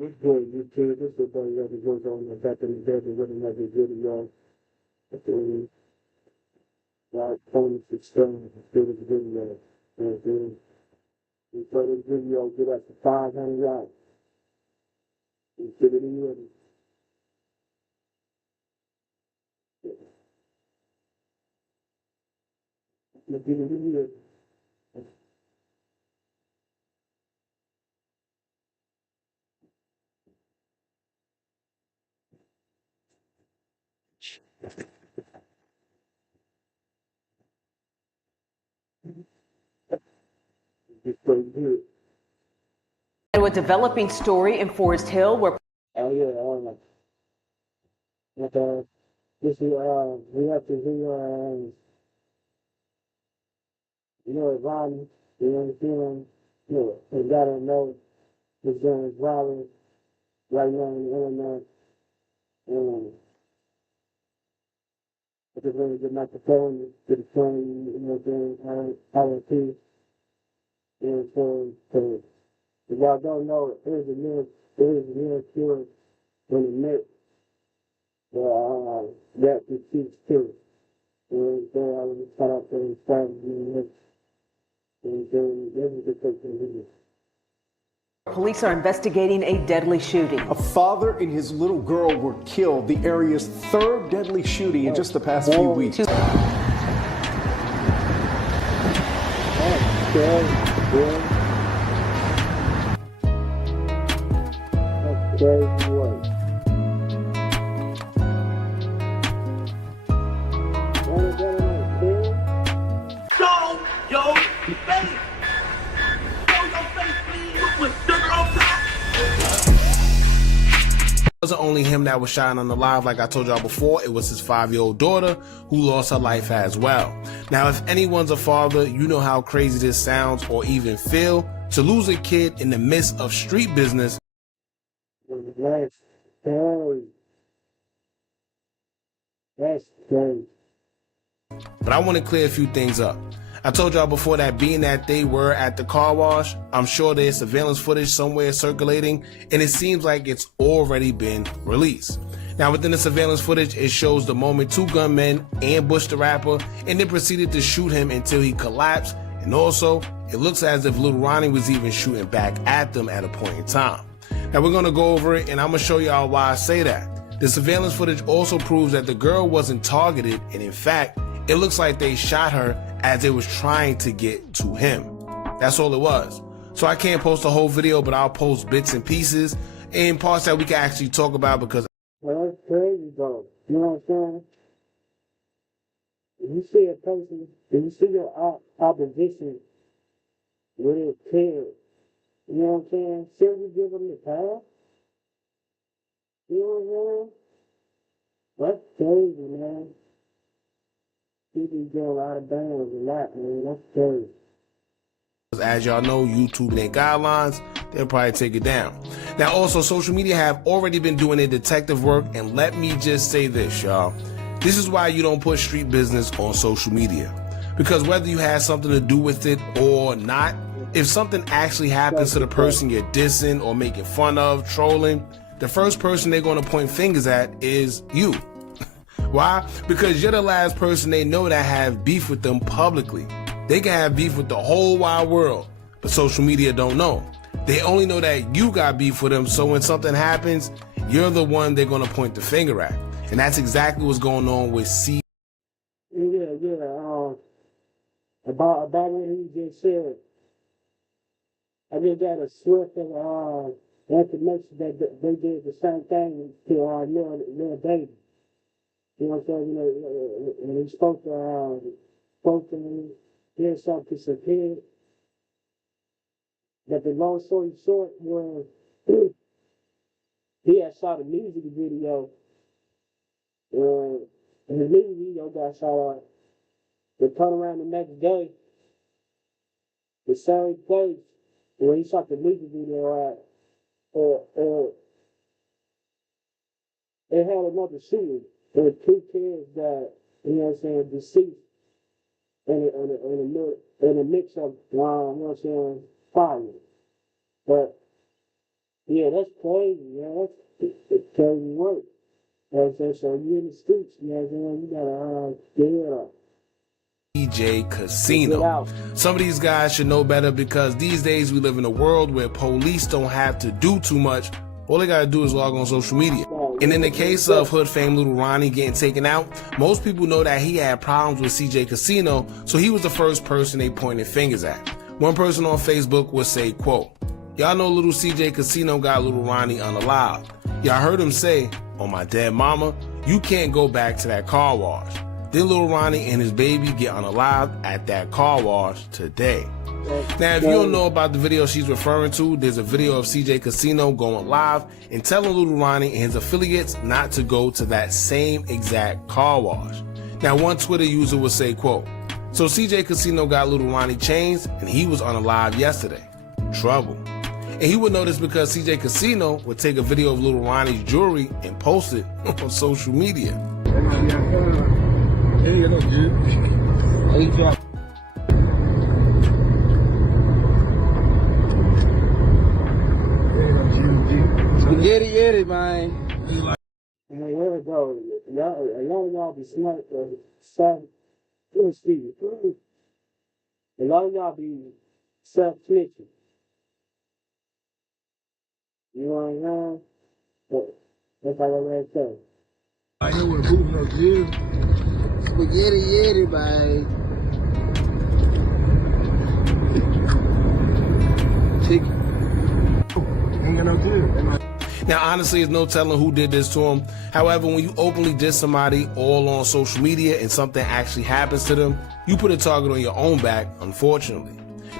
This boy, this kid, this is the that goes on back in the day, and with another video. Like, phone is external, still was a video. And then, we saw this video get us 500 likes. We put it in ready. Let's get it in ready. It's pretty good. To a developing story in Forest Hill where Oh yeah, like, this is, we have to do, Ronnie, you know what I'm saying? You gotta know what's going violent right now on the internet. I just want to get microphone to the phone, you know what I'm saying? RP. And so, if y'all don't know, there's a new cure in the mix, that defeats too. You know what I'm saying? I was just caught up in the family, and then this is the thing. police are investigating a deadly shooting. A father and his little girl were killed, the area's third deadly shooting in just the past few weeks. It wasn't only him that was shot on the live, like I told y'all before, it was his 5-year-old daughter who lost her life as well. Now, if anyone's a father, you know how crazy this sounds or even feel to lose a kid in the midst of street business. That's scary. That's scary. But I want to clear a few things up. I told y'all before that being that they were at the car wash, I'm sure there's surveillance footage somewhere circulating, and it seems like it's already been released. Now, within the surveillance footage, it shows the moment two gunmen ambushed the rapper and then proceeded to shoot him until he collapsed, and also, it looks as if little Ronnie was even shooting back at them at a point in time. Now, we're going to go over it, and I'm going to show y'all why I say that. The surveillance footage also proves that the girl wasn't targeted, and in fact, it looks like they shot her as they was trying to get to him. That's all it was. So I can't post the whole video, but I'll post bits and pieces and parts that we can actually talk about because... Well, that's crazy though. You know what I'm saying? If you see a person, if you see your opposition with his kid, you know what I'm saying? Shouldn't you give them the pass? You know what I'm saying? That's crazy, man. People get a lot of bans and that, man. That's crazy. As y'all know, YouTube and their guidelines, they'll probably take it down. Now, also, social media have already been doing their detective work, and let me just say this, y'all. This is why you don't put street business on social media. Because whether you had something to do with it or not, if something actually happens to the person you're dissing or making fun of, trolling, the first person they're going to point fingers at is you. Why? Because you're the last person they know that have beef with them publicly. They can have beef with the whole wide world, but social media don't know. They only know that you got beef with them, so when something happens, you're the one they're going to point the finger at. And that's exactly what's going on with C. Yeah. About what he just said, I just got a swift of information that they did the same thing to our little baby. You know what I'm saying? You know, and he spoke to me, did something to some kid. But the long story short was, he had shot a music video, and the music video got shot out. They turned around the next day, the same place where he shot the music video at, it had another shooting. There were two kids that, you know what I'm saying, deceased in a mix of, you know what I'm saying, fire. But Yeah, that's crazy, man. That's crazy work. You know what I'm saying? So you in the streets, you know what I'm saying? You gotta, DJ get Casino. out. Some of these guys should know better because these days we live in a world where police don't have to do too much. All they gotta do is log on social media. And in the case of hood fame Little Ronnie getting taken out, most people know that he had problems with CJ Casino, so he was the first person they pointed fingers at. One person on Facebook would say, quote, "Y'all know little CJ Casino got Little Ronnie unalived. Y'all heard him say, 'On my dead mama, you can't go back to that car wash.' Then Little Ronnie and his baby get unalived at that car wash today." Now, if you don't know about the video she's referring to, there's a video of CJ Casino going live and telling Little Ronnie and his affiliates not to go to that same exact car wash. Now, one Twitter user would say, quote, "So CJ Casino got Little Ronnie chains and he was unalived yesterday. Trouble." And he would know this because CJ Casino would take a video of Little Ronnie's jewelry and post it on social media. Get it, man. And here we go. A lot of y'all be smart, excuse me. A lot of y'all be self-snitching. You know what I'm saying? But that's how I already say. I know what moving up here. Spaghetti, man. Chicken. Ain't got no good. Now, honestly, there's no telling who did this to him. However, when you openly diss somebody all on social media and something actually happens to them, you put a target on your own back, unfortunately.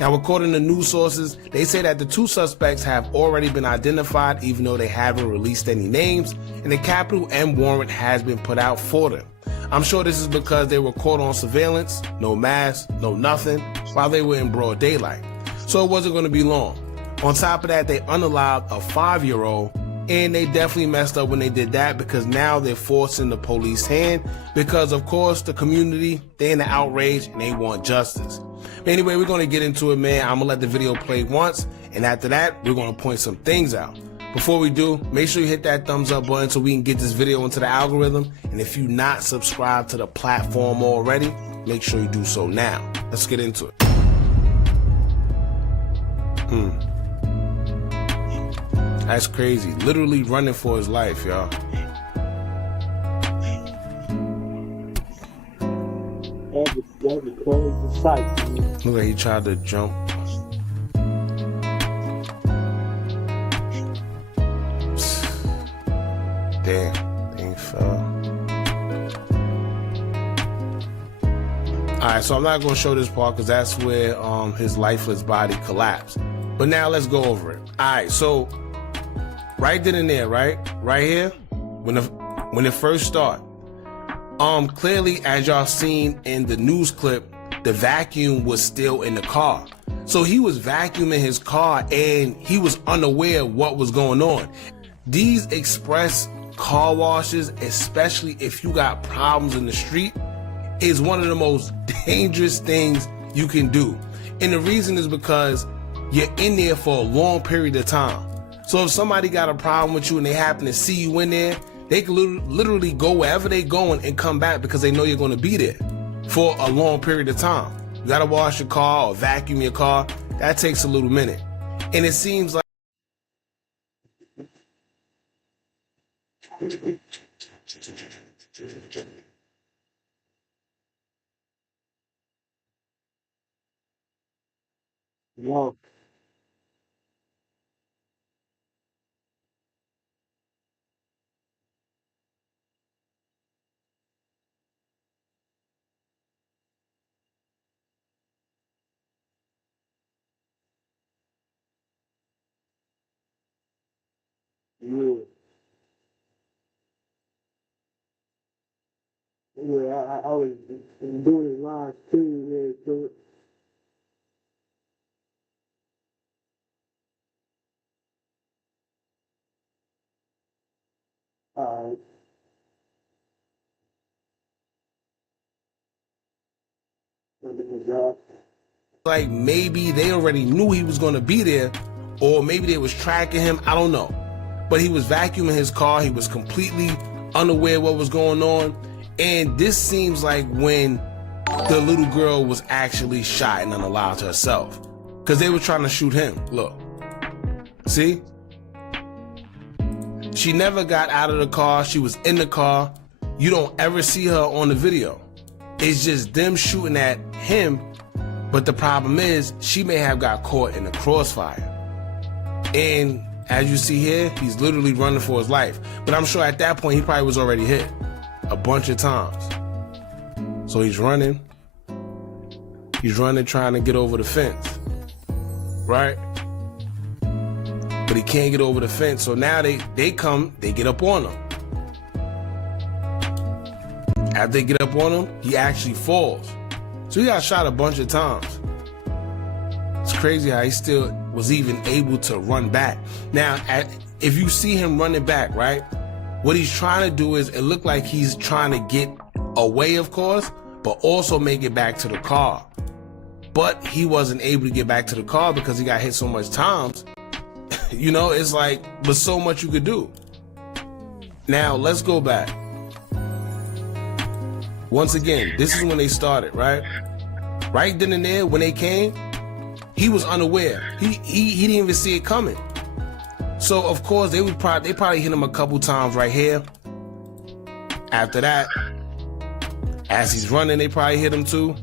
Now, according to news sources, they say that the two suspects have already been identified, even though they haven't released any names, and a capital M warrant has been put out for them. I'm sure this is because they were caught on surveillance, no mask, no nothing, while they were in broad daylight. So it wasn't going to be long. On top of that, they unalived a 5-year-old, and they definitely messed up when they did that because now they're forcing the police hand because, of course, the community, they're in the outrage and they want justice. Anyway, we're going to get into it, man. I'm going to let the video play once, and after that, we're going to point some things out. Before we do, make sure you hit that thumbs up button so we can get this video into the algorithm. And if you're not subscribed to the platform already, make sure you do so now. Let's get into it. That's crazy. Literally running for his life, y'all. That's a crazy sight, man. Look like he tried to jump. Damn, thing fell. Alright, so I'm not going to show this part because that's where his lifeless body collapsed. But now let's go over it. Alright, so right then and there, right here, when it first started, clearly, as y'all seen in the news clip, the vacuum was still in the car. So he was vacuuming his car and he was unaware of what was going on. These express car washes, especially if you got problems in the street, is one of the most dangerous things you can do. And the reason is because you're in there for a long period of time. So if somebody got a problem with you and they happen to see you in there, they can literally go wherever they going and come back because they know you're going to be there for a long period of time. You got to wash your car or vacuum your car. That takes a little minute. And it seems like No. Yeah. Yeah, I was doing live too, yeah, too. Alright. maybe they already knew he was going to be there, or maybe they was tracking him. I don't know. But he was vacuuming his car. He was completely unaware what was going on. And this seems like when the little girl was actually shot and unalived herself, because they were trying to shoot him. Look, see? She never got out of the car. She was in the car. You don't ever see her on the video. It's just them shooting at him. But the problem is, she may have got caught in the crossfire. And as you see here, he's literally running for his life. But I'm sure at that point, he probably was already hit a bunch of times. So he's running. He's running, trying to get over the fence. Right? But he can't get over the fence. So now they come, they get up on him. After they get up on him, he actually falls. So he got shot a bunch of times. It's crazy how he still was even able to run back. Now, if you see him running back, right? What he's trying to do is, it looked like he's trying to get away, of course, but also make it back to the car. But he wasn't able to get back to the car because he got hit so much times. You know, it's like, but so much you could do. Now, let's go back. Once again, this is when they started, right? Right then and there, when they came, he was unaware. He didn't even see it coming. So, of course, they probably hit him a couple times right here. After that, as he's running, they probably hit him too.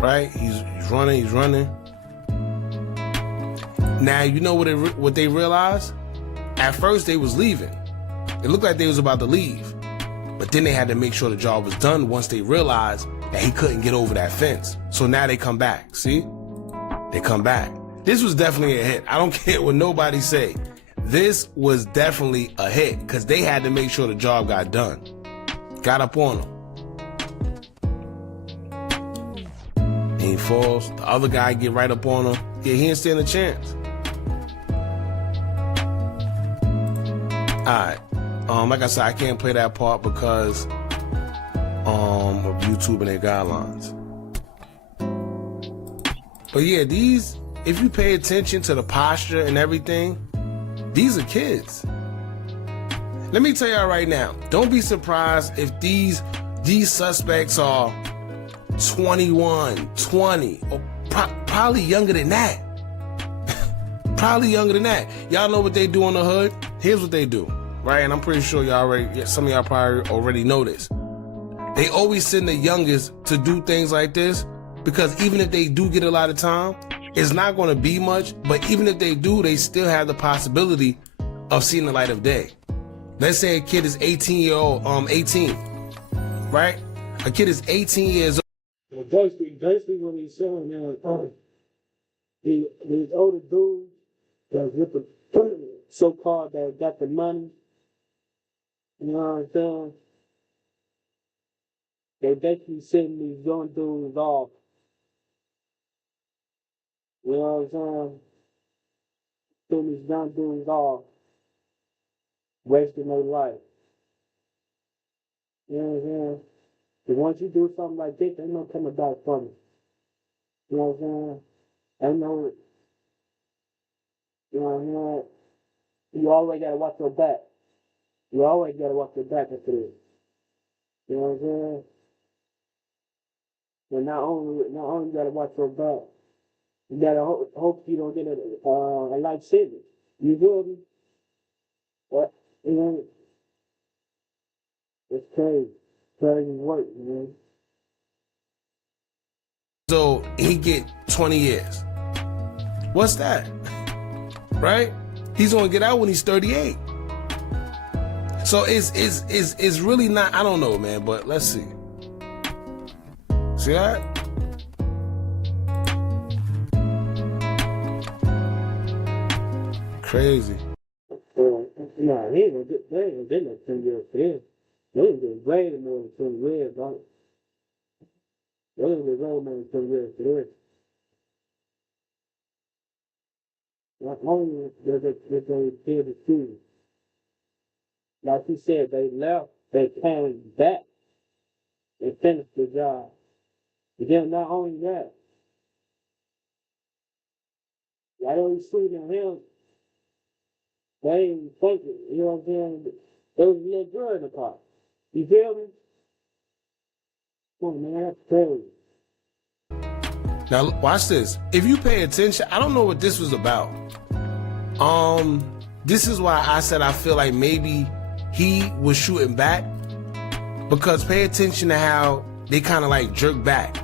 Right? He's running. Now, you know what they realized? At first, they was leaving. It looked like they was about to leave. But then they had to make sure the job was done once they realized that he couldn't get over that fence. So now they come back. See? They come back. This was definitely a hit. I don't care what nobody say. This was definitely a hit because they had to make sure the job got done. Got up on him. And he falls. The other guy get right up on him. Yeah, he didn't stand a chance. All right. Like I said, I can't play that part because of YouTube and their guidelines. But yeah, these, if you pay attention to the posture and everything, these are kids. Let me tell y'all right now, don't be surprised if these suspects are 21, 20, or probably younger than that. Probably younger than that. Y'all know what they do in the hood? Here's what they do, right? And I'm pretty sure some of y'all probably already know this. They always send the youngest to do things like this because even if they do get a lot of time, it's not going to be much. But even if they do, they still have the possibility of seeing the light of day. Let's say a kid is 18, right? A kid is 18 years old. Well, basically what he's saying now, these older dudes that's with the so-called that got the money, you know what I'm saying? They basically sending these young dudes off. You know what I'm saying? Sending these young dudes off, wasting their life. You know what I'm saying? Because once you do something like this, ain't no coming back from it. You know what I'm saying? Ain't no, you know what I'm saying? You always gotta watch your back. You always gotta watch your back after this. You know what I'm saying? And not only you gotta watch your back, you gotta hope you don't get a life sentence. You feel me? What? You know, it's crazy. Crazy work, man. So he get 20 years. What's that? Right? He's gonna get out when he's 38. So it's really not, I don't know, man, but let's see. See that? Crazy. Nah, he ain't gonna get no 10 years for him. They ain't get way more than 10 years, dog. They ain't get way more than 10 years for this. Not only did they kill the students, like he said, they left, they came back, and finished the job. And then not only that, Why don't we shooting him? They ain't thinking, you know what I'm saying? There was a little girl in the car. You feel me? Come on, man, that's crazy. Now watch this. If you pay attention, I don't know what this was about. This is why I said I feel like maybe he was shooting back, because pay attention to how they kind of like jerk back.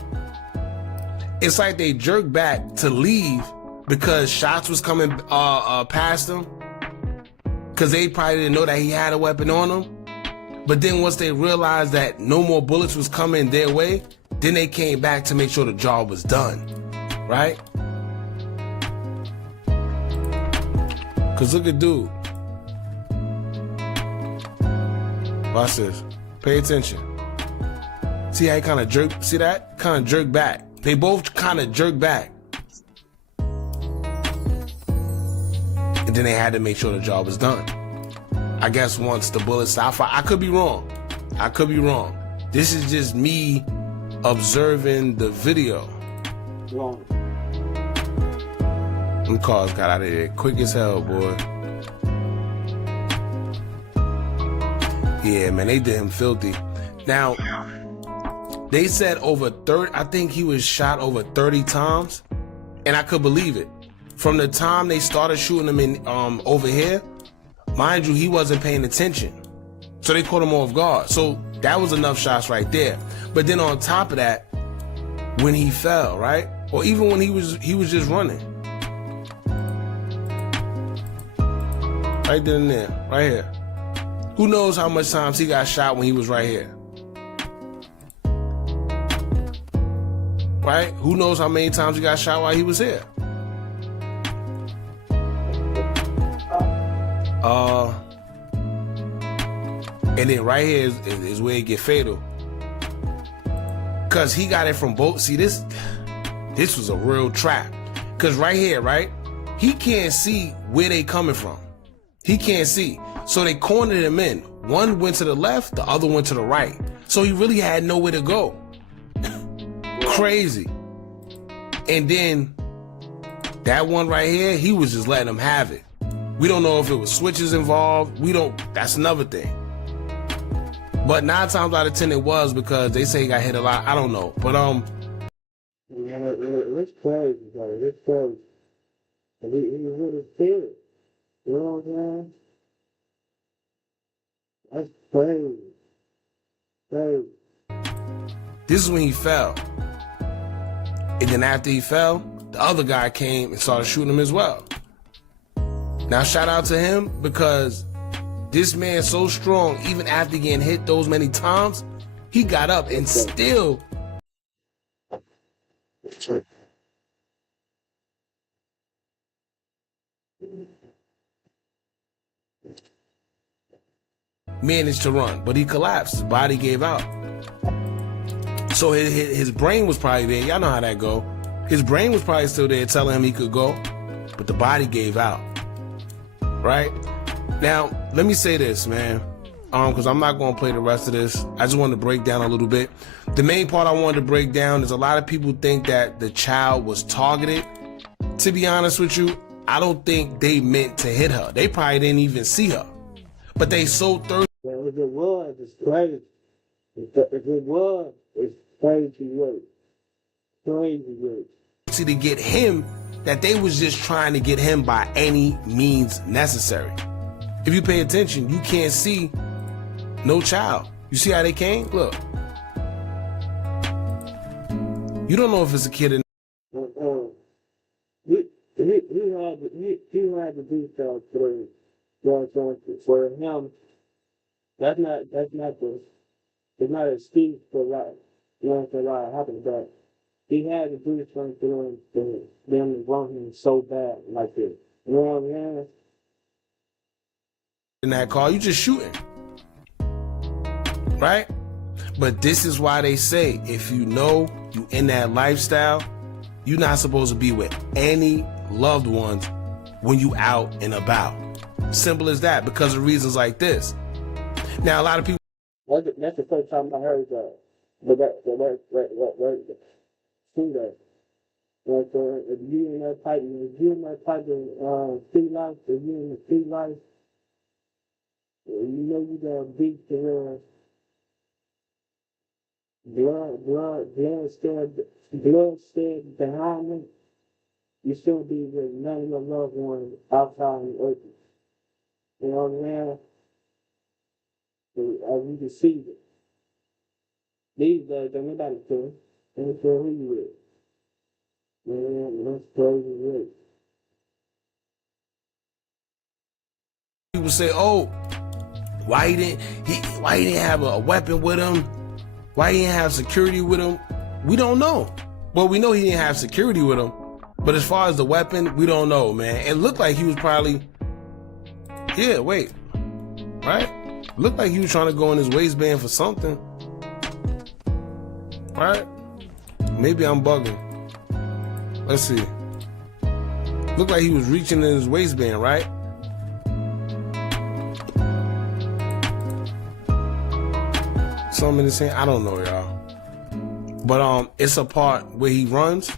It's like they jerk back to leave because shots was coming past them, because they probably didn't know that he had a weapon on him. But then once they realized that no more bullets was coming their way, then they came back to make sure the job was done, right? Cause look at dude. Watch this. Pay attention. See how he kind of jerk? See that? Kind of jerk back. They both kind of jerk back. And then they had to make sure the job was done. I guess once the bullets stopped, I could be wrong. I could be wrong. This is just me observing the video. Wrong. Them cars got out of there quick as hell, boy. Yeah, man, they did him filthy. Now, they said over 30, I think he was shot over 30 times. And I could believe it. From the time they started shooting him in over here, mind you, he wasn't paying attention. So they caught him off guard. So that was enough shots right there. But then on top of that, when he fell, right? Or even when he was just running. Right then and there, right here. Who knows how much times he got shot when he was right here? Right? Who knows how many times he got shot while he was here? And then right here is where it get fatal. Cause he got it from both. See, this was a real trap. Cause right here, right? He can't see where they coming from. He can't see. So they cornered him in. One went to the left, the other went to the right. So he really had nowhere to go. Crazy. And then that one right here, he was just letting them have it. We don't know if it was switches involved. That's another thing. But 9 times out of 10 it was, because they say he got hit a lot. I don't know. But Yeah, it's crazy, bro. It's crazy. He really scared. You know what I'm saying? That's crazy. Crazy. this is when he fell. And then after he fell, the other guy came and started shooting him as well. Now shout out to him, because this man's so strong, even after getting hit those many times, he got up and still managed to run, but he collapsed. His body gave out. So his brain was probably there. Y'all know how that go. His brain was probably still there telling him he could go, but the body gave out. Right? Now, let me say this, man, because I'm not going to play the rest of this. I just wanted to break down a little bit. The main part I wanted to break down is a lot of people think that the child was targeted. To be honest with you, I don't think they meant to hit her. They probably didn't even see her. But they so thirsty. Well, if it was, it's crazy. If it was, it's crazy work. Crazy work. To get him, that they was just trying to get him by any means necessary. If you pay attention, you can't see no child. You see how they came? Look. You don't know if it's a kid or not. He had to do stuff through. For him, it's not an excuse for life. You know what I'm saying? Why it happened, but he had to do something for them to want him so bad like this. You know what I'm saying? In that car, you just shooting. Right? But this is why they say, if you know you in that lifestyle, you're not supposed to be with any loved ones when you out and about. Simple as that, because of reasons like this. Now, a lot of people. That's the first time I heard that. But see that. Like, if you in that type, if you in that type of street life, if you in the street life, you know you gotta beat the blood shed behind me. You shouldn't be with none of your loved ones outside in the earth. You know what I'm saying? As you can see, these days, don't nobody care. They don't care who you with. Man, that's crazy, right? People say, "Oh, why he didn't have a weapon with him? Why he didn't have security with him?" We don't know. Well, we know he didn't have security with him, but as far as the weapon, we don't know, man. It looked like he was probably, right? Looked like he was trying to go in his waistband for something, right? Maybe I'm bugging. Let's see. Looked like he was reaching in his waistband, right? Something in his hand. I don't know, y'all. But it's a part where he runs.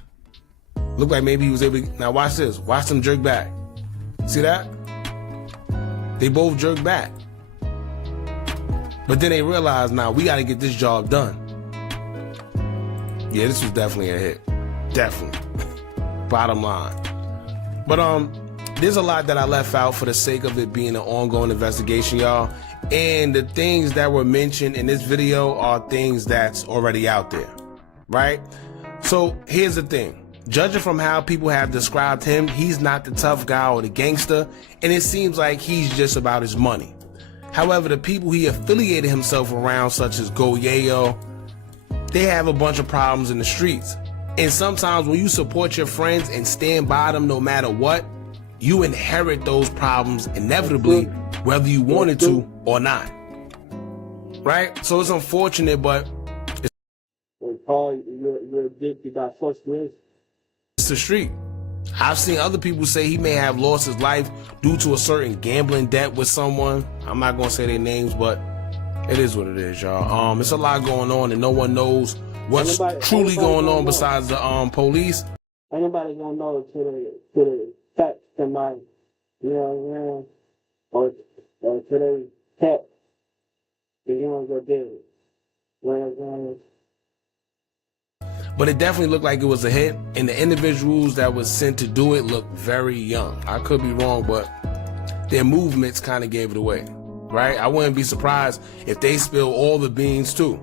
Looked like maybe he was able to. Now watch this. Watch them jerk back. See that? They both jerk back. But then they realize, now we got to get this job done. Yeah, this was definitely a hit. Definitely. Bottom line. But there's a lot that I left out for the sake of it being an ongoing investigation, y'all. And the things that were mentioned in this video are things that's already out there, right? So here's the thing. Judging from how people have described him, he's not the tough guy or the gangster, and it seems like he's just about his money. However, the people he affiliated himself around, such as Goyeo, they have a bunch of problems in the streets. And sometimes when you support your friends and stand by them no matter what, you inherit those problems inevitably, whether you wanted to or not. Right? So it's unfortunate, but you're addicted by frustration. It's the street. I've seen other people say he may have lost his life due to a certain gambling debt with someone. I'm not gonna say their names, but it is what it is, y'all. It's a lot going on, and no one knows what's truly going on besides the police. Ain't nobody gonna know to the fact somebody, you know what I'm saying? Or to the text, you know what they did. You know what I'm saying? But it definitely looked like it was a hit, and the individuals that was sent to do it looked very young. I could be wrong, but their movements kind of gave it away, right? I wouldn't be surprised if they spill all the beans too.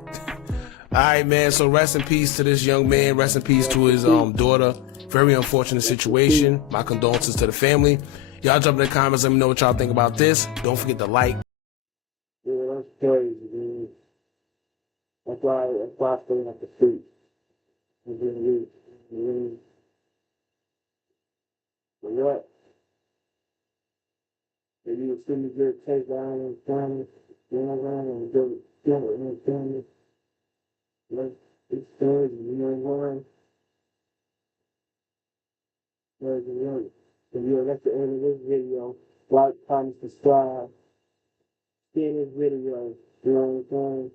All right, man, so rest in peace to this young man. Rest in peace to his daughter. Very unfortunate situation. My condolences to the family. Y'all jump in the comments. Let me know what y'all think about this. Don't forget to like. Yeah, that's crazy, man. That's why I stay at the street. But what? If you see me get chased down and family, you know what I'm saying, and do it in the family, it's crazy, you know what I'm saying? If you're at the end of this video, like, comment, subscribe, share this video, you know what I'm saying?